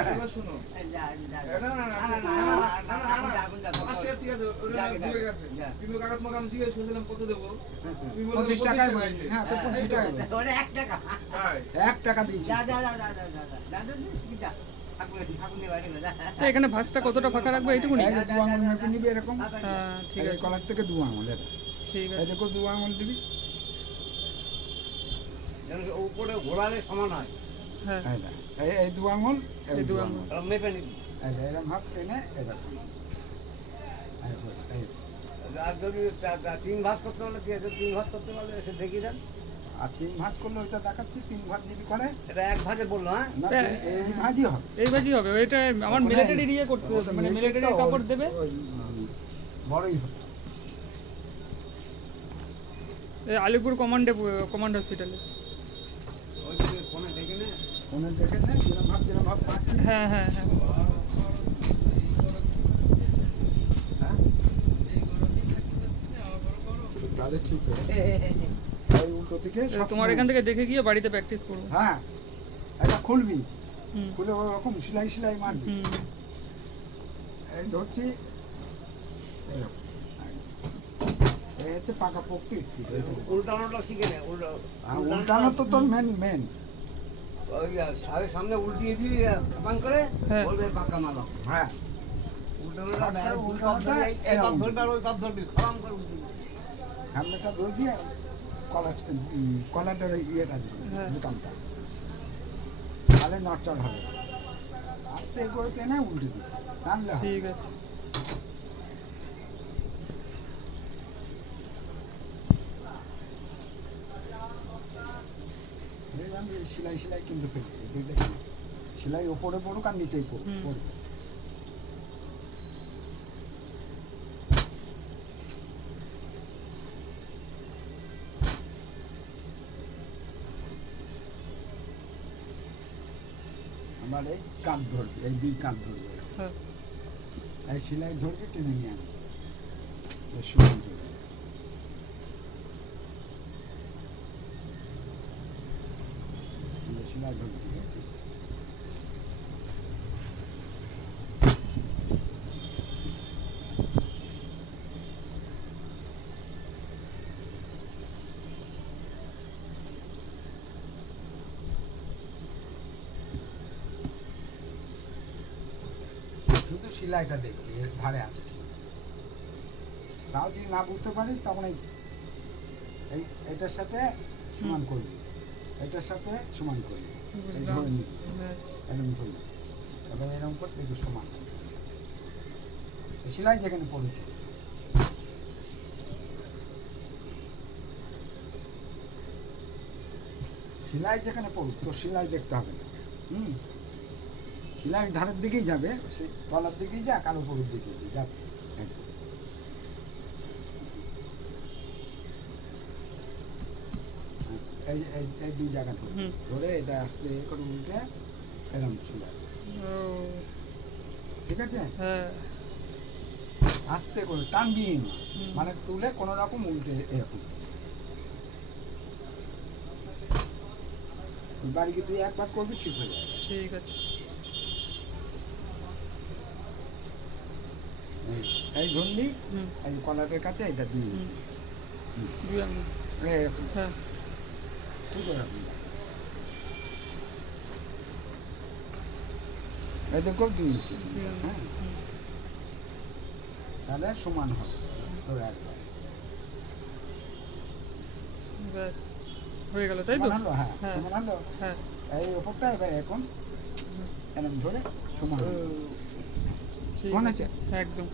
এবার শোনো এটা না পাঁচটা ঠিক আছে ওটা ভুলে গেছে কিন্তু কাকা তোমাকে আমি জিজ্ঞেস করেছিলাম কত দেবো তুমি বললে 25 টাকায় বলেছি। হ্যাঁ তো 25 টাকা বলেছি। ওরে 1 টাকা। তাই 1 টাকা দিয়েছি। তো এখানে ভাঁজটা কতটা ফাঁকা রাখবো এইটুকুনি? এই যে 2 আঙুল মেপে নিবি এরকম। হ্যাঁ ঠিক এই যে আছে কলার থেকে 2 আঙুল এটা। ঠিক এই আছে দেখো 2 আঙুল দিবি। উপরে ঘোরালে সমান হয়। হ্যাঁ এইটা। এই 2 আঙুল, এই এই 2 2 আঙুল। আঙুল। মেপে নিবি। এই যে এরকম ভাব টেনে এরকম। এই আর যদি 3 ভাঁজ করতে হলে কি আছে? 3 ভাঁজ করতে পারলে এসে দেখিয়ে দেন। আর 3 ভাঁজ করলে ওইটা দেখাচ্ছি 3 ভাঁজ যদি করে এটা 1 ভাঁজে বললো, হ্যাঁ? না হ্যাঁ। এই ভাঁজই হবে। এই বাজি হবে ওইটা আমার ওখানে- মিলিটারি ইয়ে করতে হবে মানে মিলিটারি কাপড় দেবে বড়ই হবে। এই আলিপুর কমান্ড হসপিটালে ওই যে ফোনে দেখে নে। ফোনে দেখে নে যেরকম ভাব পাচ্ছি। হ্যাঁ হ্যাঁ হ্যাঁ হ্যাঁ? তাহলে ঠিক হবে। এই উল্টো দিকে সব তোমার এখান থেকে দেখে গিয়ে বাড়িতে প্র্যাকটিস করবো হ্যাঁ এটা খুলবি, হুম খুলে ওরকম সেলাই মারবি। হুম এই ধরছি এরকম। এই হচ্ছে পাকা পোক্ত স্থির। উল্টানোটা শিখে নে। উল্টানো তো তোর মেন। ওই সামনে উল্টিয়ে দিবি পান করে হ্যাঁ। বলবে পাক্কা মালা। হ্যাঁ উল্টানোটা উল্টানোটা এই পাপ এরকম। ধরবি আর ওই পাপ ধরবি খরাম করে উল্টি দিবি। সামনেটা ধরবি আর কলারটার ইয়েটা দিবি হ্যাঁ। বোতামটা, তাহলে নড়চড় হবে। আস্তে করে টেনে উল্টে দিবি, টানলে হবে। ঠিক আছে এই আমি সেলাই কিন্তু ফেলছি দেখি, সেলাই ওপরে পড়ুক আর নিচেই পড়ুক। হুম। আমার এই কাঁধ ধরবি, এই 2 কাঁধ ধরবি, হ্যাঁ এই সেলাই ধরবি টেনে নিয়ে আনবি, এই সমান ধরবি। এই সেলাই ধরছি দেখছিস তো? শুধু সেলাইটা দেখবি এর ধারে আছে কি। তাও যদি না বুঝতে পারিস তখন এটার সাথে সমান করবি, এটার সাথে সমান করবি, এই বুঝলাম ধরে নিবি, হ্যাঁ এরকম ধরবি, এবার এরকম করতে দেখবি সমান। এই সেলাই যেখানে পড়েছে সেলাই যেখানে পড়ুক তো সেলাই দেখতে হবে না। সেলাই ধারের দিকেই যাবে, সে তলার দিকেই যা কারো উপরের দিকেই যাবে। এই 2 জায়গা ধরে হুম। ধরে এটা আস্তে করে উল্টে এরকম সেলাই, ও ঠিক আছে? হ্যাঁ আস্তে করে টানবি না, হুম। মানে তুলে কোনো রকম উল্টে এরকম। বাড়িকে তুই একবার করবি ঠিক হয়ে যাবে। ঠিক আছে এই ধরলি, হুম এই কলারের কাছে এটা 2 ইঞ্চি। 2 আঙুল এরকম হ্যাঁ ঠিক এরকম। এই দেখো 2 ইঞ্চি। 2 আঙুল হ্যাঁ হুম। তাহলে সমান হবে তোর একবার। ব্যাস হয়ে গেল তাই তো? সমান হলো? হ্যাঁ হ্যাঁ সমান হলো। হ্যাঁ এই ওপরটা এবার এখন এরকম ধরে সমান হলো। ঠিক মনে আছে আছে? একদম